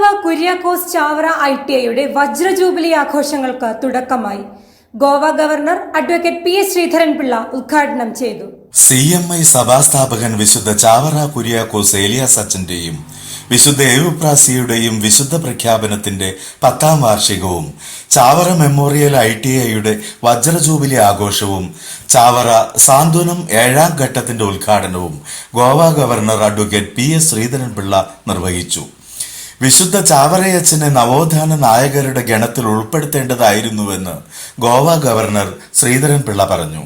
ഗോവാവ Kuriakose Chavara I T ഐയുടെ വജ്ര ജൂബിലി ആഘോഷങ്ങൾക്ക് തുടക്കമായി. Goa governor advocate P S Sreedharanpillai ഉദ്ഘാടനം ചെയ്തു. സി എം ഐ സഭാസ്ഥാപകൻ വിശുദ്ധ ചാവറ കുര്യാക്കോസ് ഏലിയാസ് അച്ഛന്റെയും വിശുദ്ധ ഏവുപ്രാസിയുടെയും വിശുദ്ധ പ്രഖ്യാപനത്തിന്റെ പത്താം വാർഷികവും ചാവറ മെമ്മോറിയൽ ഐ ടി ഐയുടെ വജ്ര ജൂബിലി ആഘോഷവും ചാവറ സാന്ത്വനം ഏഴാം ഘട്ടത്തിന്റെ ഉദ്ഘാടനവും Goa governor advocate P S Sreedharan Pillai നിർവഹിച്ചു. വിശുദ്ധ ചാവറയച്ചനെ നവോത്ഥാന നായകരുടെ ഗണത്തിൽ ഉൾപ്പെടുത്തേണ്ടതായിരുന്നുവെന്ന് ഗോവ ഗവർണർ ശ്രീധരൻ പിള്ള പറഞ്ഞു.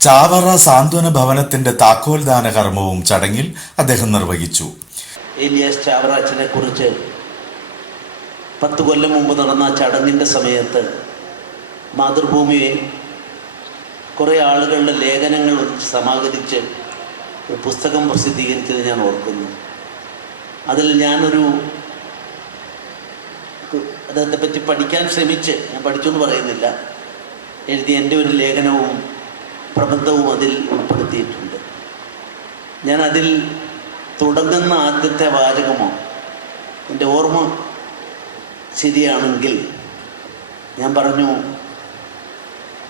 ചാവറ സാന്ത്വന ഭവനത്തിന്റെ താക്കോൽദാന കർമ്മവും ചടങ്ങിൽ അദ്ദേഹം നിർവഹിച്ചു. ഏലിയാസ് കുറിച്ച് പത്ത് കൊല്ലം മുമ്പ് നടന്ന ചടങ്ങിന്റെ സമയത്ത് മാതൃഭൂമിയെ കുറേ ആളുകളുടെ ലേഖനങ്ങൾ സമാഹരിച്ച് ഒരു പുസ്തകം പ്രസിദ്ധീകരിച്ചത് ഞാൻ ഓർക്കുന്നു. അതിൽ ഞാനൊരു അദ്ദേഹത്തെ പറ്റി പഠിക്കാൻ ശ്രമിച്ച് ഞാൻ പഠിച്ചു എന്ന് പറയുന്നില്ല. എഴുതിയ എന്റെ ഒരു ലേഖനവും പ്രബന്ധവും അതിൽ ഉൾപ്പെടുത്തിയിട്ടുണ്ട്. ഞാൻ അതിൽ തുടങ്ങുന്ന ആദ്യത്തെ വാചകമോ എന്റെ ഓർമ്മ ശരിയാണെങ്കിൽ ഞാൻ പറഞ്ഞു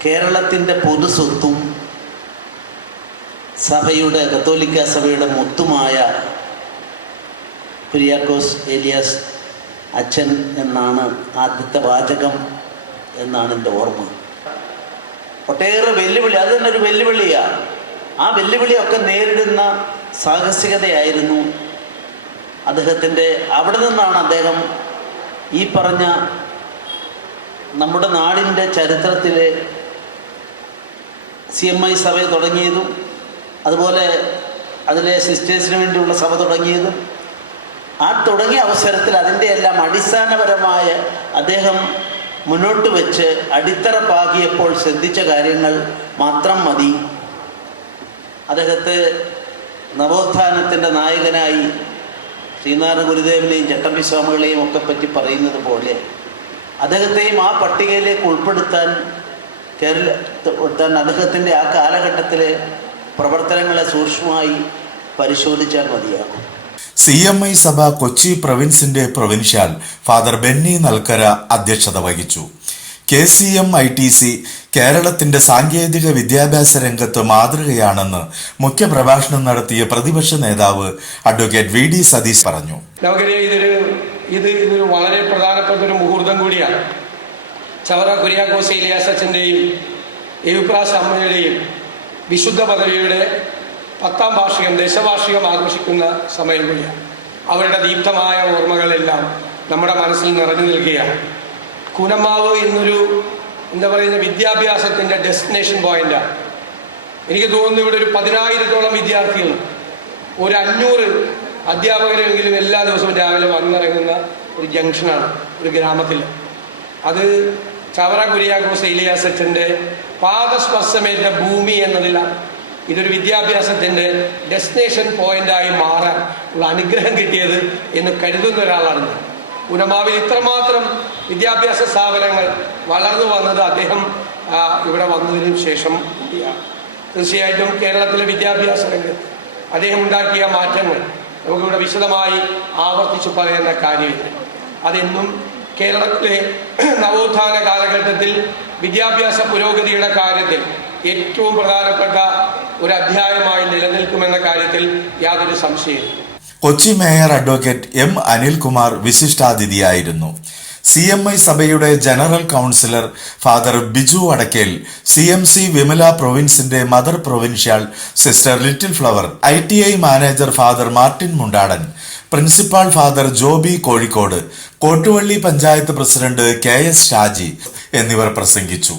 കേരളത്തിന്റെ പൊതുസ്വത്തും സഭയുടെ കത്തോലിക്ക സഭയുടെ മുത്തുമായ കുര്യാക്കോസ് ഏലിയാസ് അച്ഛൻ എന്നാണ് ആദ്യത്തെ വാചകം എന്നാണ് എന്റെ ഓർമ്മ. ഒട്ടേറെ വെല്ലുവിളി അത് തന്നെ ഒരു വെല്ലുവിളിയാണ് ആ വെല്ലുവിളിയൊക്കെ നേരിടുന്ന സാഹസികതയായിരുന്നു അദ്ദേഹത്തിന്റെ അവിടെ നിന്നാണ് അദ്ദേഹം ഈ പറഞ്ഞ നമ്മുടെ നാടിന്റെ ചരിത്രത്തിലെ സി എം ഐ സഭ തുടങ്ങിയതും അതുപോലെ അതിലെ സിസ്റ്റേഴ്സിന് വേണ്ടിയുള്ള സഭ തുടങ്ങിയതും ആ തുടങ്ങിയ അവസരത്തിൽ അതിന്റെ എല്ലാം അടിസ്ഥാനപരമായ അദ്ദേഹം മുന്നോട്ട് വെച്ച് അടിത്തറ പാകിയപ്പോൾ ശ്രദ്ധിച്ച കാര്യങ്ങൾ മാത്രം മതി. അദ്ദേഹത്തെ നവോത്ഥാനത്തിന്റെ നായകനായി ശ്രീനാരായണ ഗുരുദേവനെയും ചട്ടമ്പി സ്വാമികളെയും ഒക്കെ പറ്റി പറയുന്നത് പോലെ അദ്ദേഹത്തെയും ആ പട്ടികയിലേക്ക് ഉൾപ്പെടുത്താൻ കേരള അദ്ദേഹത്തിന്റെ ആ കാലഘട്ടത്തിലെ പ്രവർത്തനങ്ങളെ സൂക്ഷ്മമായി പരിശോധിച്ചാൽ മതിയാകും. സി എം ഐ സഭ കൊച്ചി പ്രൊവിൻസിന്റെ പ്രൊവിൻഷ്യൽ ഫാദർ ബെന്നി നൽക്കര അധ്യക്ഷത വഹിച്ചു. K C M I T C കേരളത്തിന്റെ സാങ്കേതിക വിദ്യാഭ്യാസ രംഗത്ത് മാതൃകയാണെന്ന് മുഖ്യപ്രഭാഷണം നടത്തിയ പ്രതിപക്ഷ നേതാവ് അഡ്വക്കേറ്റ് വി ഡി സതീഷ് പറഞ്ഞു. നമുക്കറിയാം ഇതൊരു ഇത് ഇതൊരു വളരെ പ്രധാനപ്പെട്ട ഒരു മുഹൂർത്തം കൂടിയാണ്. ചവറ കുര്യാക്കോസ് ഇലിയാസച്ചന്റെയും എവിപ്രാസ് അമ്മയുടെയും വിശുദ്ധ പദവിയുടെ പത്താം വാർഷികം ദശവാർഷികം ആഘോഷിക്കുന്ന സമയം കൂടിയാണ്. അവരുടെ ദീപ്തമായ ഓർമ്മകളെല്ലാം നമ്മുടെ മനസ്സിൽ നിറഞ്ഞു നിൽക്കുകയാണ്. കുനമാവ് എന്നൊരു എന്താ പറയുന്ന വിദ്യാഭ്യാസത്തിന്റെ ഡെസ്റ്റിനേഷൻ പോയിന്റാണ് എനിക്ക് തോന്നുന്നു ഇവിടെ ഒരു പതിനായിരത്തോളം വിദ്യാർത്ഥികൾ ഒരു അഞ്ഞൂറ് അധ്യാപകരെങ്കിലും എല്ലാ ദിവസവും രാവിലെ വന്നിറങ്ങുന്ന ഒരു ജംഗ്ഷനാണ് ഒരു ഗ്രാമത്തിൽ. അത് ചവറ കുര്യാക്കോസ് ഇലിയാസച്ചന്റെ പാദസ്പർശമേറ്റ ഭൂമി എന്നതിലാണ്. ഇതൊരു വിദ്യാഭ്യാസത്തിന്റെ ഡെസ്റ്റിനേഷൻ പോയിന്റായി മാറാൻ ഉള്ള അനുഗ്രഹം കിട്ടിയത് എന്ന് കരുതുന്ന ഒരാളാണ് ഞാൻ. ഉനമാവിൽ ഇത്രമാത്രം വിദ്യാഭ്യാസ സ്ഥാപനങ്ങൾ വളർന്നു വന്നത് അദ്ദേഹം ഇവിടെ വന്നതിനു ശേഷം കൂടിയാണ് തീർച്ചയായിട്ടും കേരളത്തിലെ വിദ്യാഭ്യാസ രംഗത്ത് അദ്ദേഹം ഉണ്ടാക്കിയ മാറ്റങ്ങൾ നമുക്കിവിടെ വിശദമായി ആവർത്തിച്ചു പറയുന്ന കാര്യമില്ല. അതെന്നും കേരളത്തിലെ നവോത്ഥാന കാലഘട്ടത്തിൽ വിദ്യാഭ്യാസ പുരോഗതിയുടെ കാര്യത്തിൽ ഏറ്റവും പ്രധാനപ്പെട്ട ഒരു അധ്യായമായി നിലനിൽക്കുമെന്ന കാര്യത്തിൽ യാതൊരു സംശയമില്ല Kochi mayor advocate M Anilkumar വിശിഷ്ടാതിഥിയായിരുന്നു. C M I സഭയുടെ general councillor father Biju Adakkel C M C Vimala പ്രൊവിൻസിന്റെ mother provincial sister little flower I T I manager father Martin Mundadan principal father Joby Kozhikode Kottuvally panchayat president K S Shaji എന്നിവർ പ്രസംഗിച്ചു.